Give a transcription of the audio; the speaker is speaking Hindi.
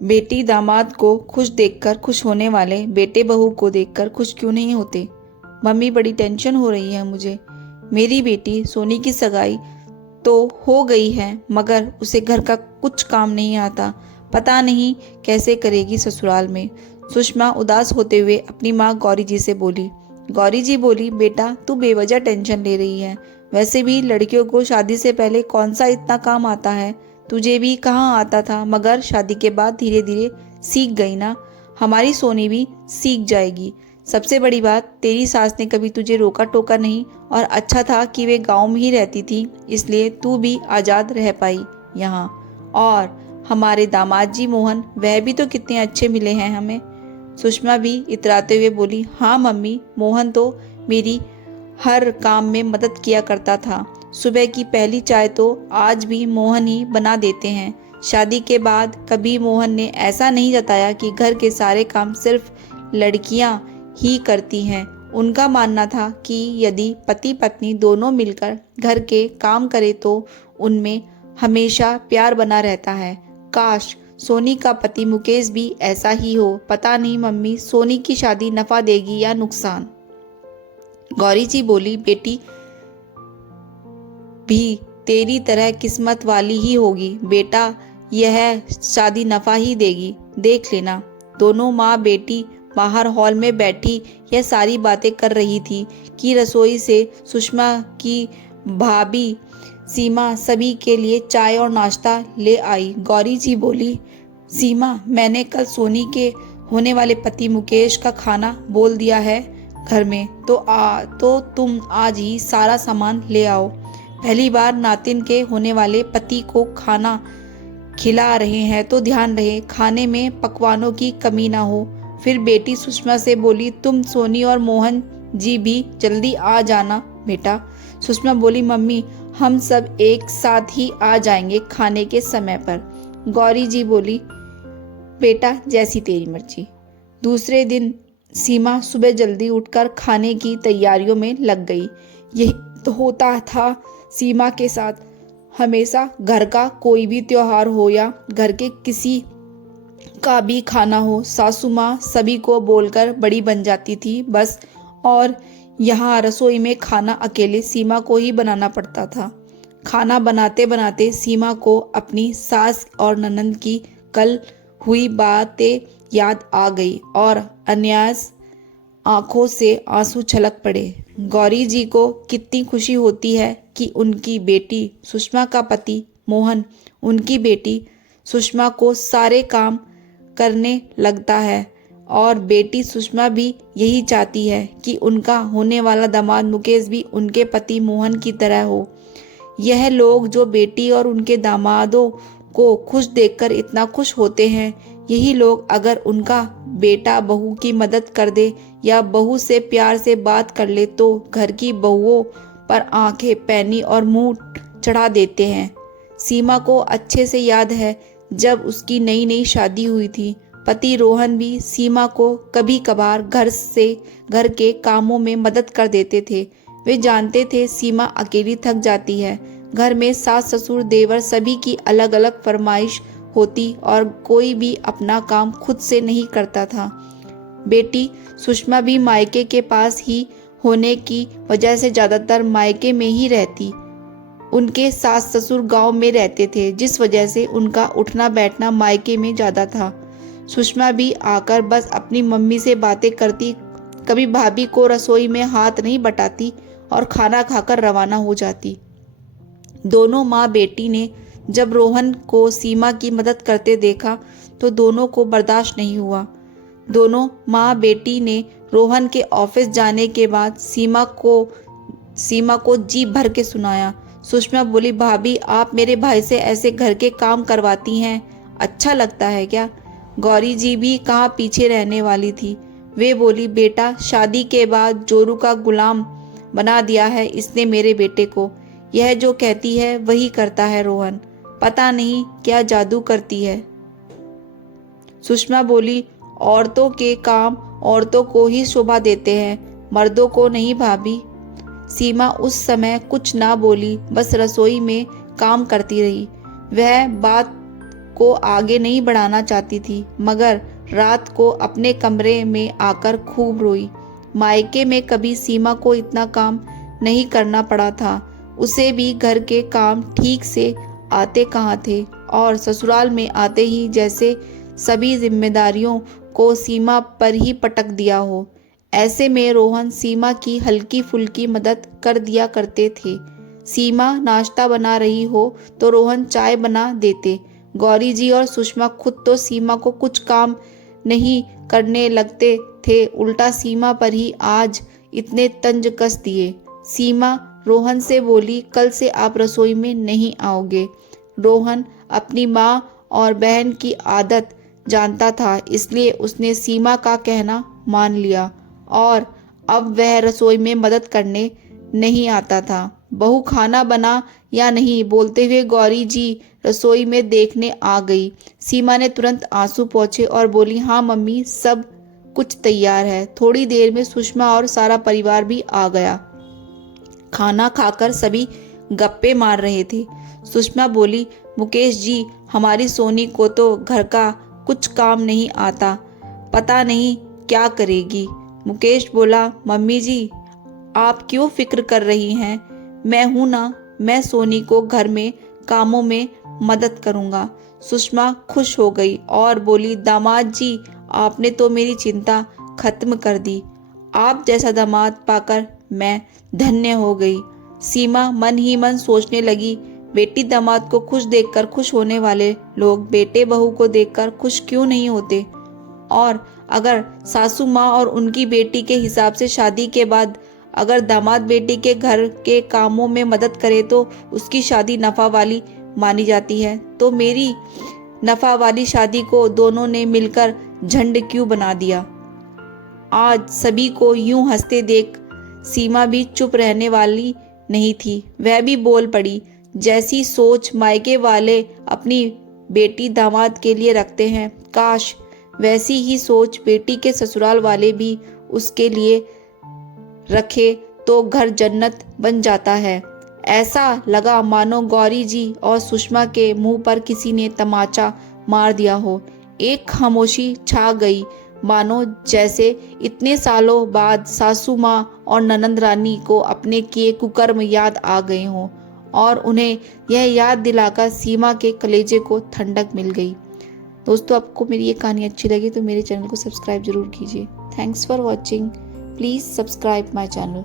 बेटी दामाद को खुश देखकर खुश होने वाले बेटे बहू को देखकर खुश क्यों नहीं होते। मम्मी बड़ी टेंशन हो रही है मुझे। मेरी बेटी सोनी की सगाई तो हो गई है मगर उसे घर का कुछ काम नहीं आता। पता नहीं कैसे करेगी ससुराल में। सुषमा उदास होते हुए अपनी माँ गौरी जी से बोली। गौरी जी बोली, बेटा तू बेवजह टेंशन ले रही है। वैसे भी लड़कियों को शादी से पहले कौन सा इतना काम आता है। तुझे भी कहाँ आता था, मगर शादी के बाद धीरे धीरे सीख गई ना। हमारी सोनी भी सीख जाएगी। सबसे बड़ी बात, तेरी सास ने कभी तुझे रोका टोका नहीं और अच्छा था कि वे गांव में ही रहती थी, इसलिए तू भी आज़ाद रह पाई यहाँ। और हमारे दामाद जी मोहन, वह भी तो कितने अच्छे मिले हैं हमें। सुषमा भी इतराते हुए बोली, हाँ मम्मी, मोहन तो मेरी हर काम में मदद किया करता था। सुबह की पहली चाय तो आज भी मोहन ही बना देते हैं। शादी के बाद कभी मोहन ने ऐसा नहीं जताया कि घर के सारे काम सिर्फ लड़कियां ही करती हैं। उनका मानना था कि यदि पति पत्नी दोनों मिलकर घर के काम करें तो उनमें हमेशा प्यार बना रहता है। काश सोनी का पति मुकेश भी ऐसा ही हो। पता नहीं मम्मी, सोनी की शादी नफा देगी या नुकसान। गौरी जी बोली, बेटी भी तेरी तरह किस्मत वाली ही होगी बेटा, यह शादी नफा ही देगी, देख लेना। दोनों माँ बेटी बाहर हॉल में बैठी यह सारी बातें कर रही थी कि रसोई से सुषमा की भाभी सीमा सभी के लिए चाय और नाश्ता ले आई। गौरी जी बोली, सीमा, मैंने कल सोनी के होने वाले पति मुकेश का खाना बोल दिया है घर में, तो तुम आज ही सारा सामान ले आओ। पहली बार नातिन के होने वाले पति को खाना खिला रहे हैं तो ध्यान रहे खाने में पकवानों की कमी ना हो। फिर बेटी सुषमा से बोली, तुम सोनी और मोहन जी भी जल्दी आ जाना बेटा। सुषमा बोली, मम्मी हम सब एक साथ ही आ जाएंगे खाने के समय पर। गौरी जी बोली, बेटा जैसी तेरी मर्जी। दूसरे दिन सीमा सुबह जल्दी उठकर खाने की तैयारियों में लग गई। यही तो होता था सीमा के साथ। हमेशा घर का कोई भी त्योहार हो या घर के किसी का भी खाना हो, सासू माँ सभी को बोलकर बड़ी बन जाती थी बस। और यहाँ रसोई में खाना अकेले सीमा को ही बनाना पड़ता था। खाना बनाते बनाते सीमा को अपनी सास और ननंद की कल हुई बातें याद आ गई और अनायास आंखों से आंसू छलक पड़े। गौरी जी को कितनी खुशी होती है कि उनकी बेटी सुषमा का पति मोहन उनकी बेटी सुषमा को सारे काम करने लगता है, और बेटी सुषमा भी यही चाहती है कि उनका होने वाला दामाद मुकेश भी उनके पति मोहन की तरह हो। यह लोग जो बेटी और उनके दामादों को खुश देखकर इतना खुश होते हैं, यही लोग अगर उनका बेटा बहू की मदद कर दे या बहू से प्यार से बात कर ले तो घर की बहुओं पर आंखें, पैनी और मुंह चढ़ा देते हैं। सीमा को अच्छे से याद है जब उसकी नई नई शादी हुई थी, पति रोहन भी सीमा को कभी कभार घर के कामों में मदद कर देते थे। वे जानते थे सीमा अकेली थक जाती है। घर में सास ससुर देवर सभी की अलग अलग फरमाइश होती और कोई भी अपना काम खुद से नहीं करता था। बेटी सुषमा भी मायके के पास ही होने की वजह से ज़्यादातर मायके में ही रहती। उनके सास ससुर गांव में रहते थे, जिस वजह से उनका उठना बैठना मायके में ज़्यादा था। सुषमा भी आकर बस अपनी मम्मी से बातें करती, कभी भाभी को रसोई में हाथ नहीं बटाती और खाना खाकर रवाना हो जाती। दोनों माँ बेटी ने जब रोहन को सीमा की मदद करते देखा तो दोनों को बर्दाश्त नहीं हुआ। दोनों माँ बेटी ने रोहन के ऑफिस जाने के बाद सीमा को जी भर के सुनाया। सुषमा बोली, भाभी आप मेरे भाई से ऐसे घर के काम करवाती हैं, अच्छा लगता है क्या। गौरी जी भी कहाँ पीछे रहने वाली थी। वे बोली, बेटा शादी के बाद जोरू का गुलाम बना दिया है इसने मेरे बेटे को। यह जो कहती है वही करता है रोहन, पता नहीं क्या जादू करती है। सुषमा बोली, औरतों के काम औरतों को ही शोभा देते हैं, मर्दों को नहीं भाभी। सीमा उस समय कुछ ना बोली, बस रसोई में काम करती रही। वह बात को आगे नहीं बढ़ाना चाहती थी, मगर रात को अपने कमरे में आकर खूब रोई। मायके में कभी सीमा को इतना काम नहीं करना पड़ा था। उसे भी घर के काम ठीक से आते कहाँ थे, और ससुराल में आते ही जैसे सभी जिम्मेदारियों को सीमा पर ही पटक दिया हो। ऐसे में रोहन सीमा की हल्की फुल्की मदद कर दिया करते थे। सीमा नाश्ता बना रही हो तो रोहन चाय बना देते। गौरी जी और सुषमा खुद तो सीमा को कुछ काम नहीं करने लगते थे, उल्टा सीमा पर ही आज इतने तंज कस दिए। सीमा रोहन से बोली, कल से आप रसोई में नहीं आओगे। रोहन अपनी माँ और बहन की आदत जानता था, इसलिए उसने सीमा का कहना मान लिया और अब वह रसोई में मदद करने नहीं आता था। बहू खाना बना या नहीं बोलते हुए गौरी जी रसोई में देखने आ गई। सीमा ने तुरंत आंसू पोंछे और बोली, हाँ मम्मी, सब कुछ तैयार है। थोड़ी देर में सुषमा और सारा परिवार भी आ गया। खाना खाकर सभी गप्पे मार रहे थे। सुषमा बोली, मुकेश जी, हमारी सोनी को तो घर का कुछ काम नहीं आता, पता नहीं क्या करेगी। मुकेश बोला, मम्मी जी, आप क्यों फिक्र कर रही हैं? मैं हूं ना, मैं सोनी को घर में कामों में मदद करूंगा। सुषमा खुश हो गई और बोली, दामाद जी, आपने तो मेरी चिंता खत्म कर दी। आप जैसा दामाद पाकर मैं धन्य हो गई। सीमा मन ही मन सोचने लगी, बेटी दामाद को खुश देखकर खुश होने वाले लोग बेटे बहू को देखकर खुश क्यों नहीं होते? और अगर सासू माँ और उनकी बेटी के हिसाब से शादी के बाद अगर दामाद बेटी के घर के कामों में मदद करे तो उसकी शादी नफा वाली मानी जाती है, तो मेरी नफा वाली शादी को दोनों ने मिलकर झंड क्यों बना दिया? आज सभी को यूं हंसते देख सीमा भी चुप रहने वाली नहीं थी। वह भी बोल पड़ी, जैसी सोच मायके वाले अपनी बेटी दामाद के लिए रखते हैं, काश वैसी ही सोच बेटी के ससुराल वाले भी उसके लिए रखे तो घर जन्नत बन जाता है। ऐसा लगा मानो गौरी जी और सुषमा के मुंह पर किसी ने तमाचा मार दिया हो। एक खामोशी छा गई, मानो जैसे इतने सालों बाद सासू माँ और ननंद रानी को अपने किए कुकर्म याद आ गए हों और उन्हें यह याद दिलाकर सीमा के कलेजे को ठंडक मिल गई। दोस्तों, आपको मेरी ये कहानी अच्छी लगी तो मेरे चैनल को सब्सक्राइब जरूर कीजिए। Thanks for watching. Please subscribe my channel.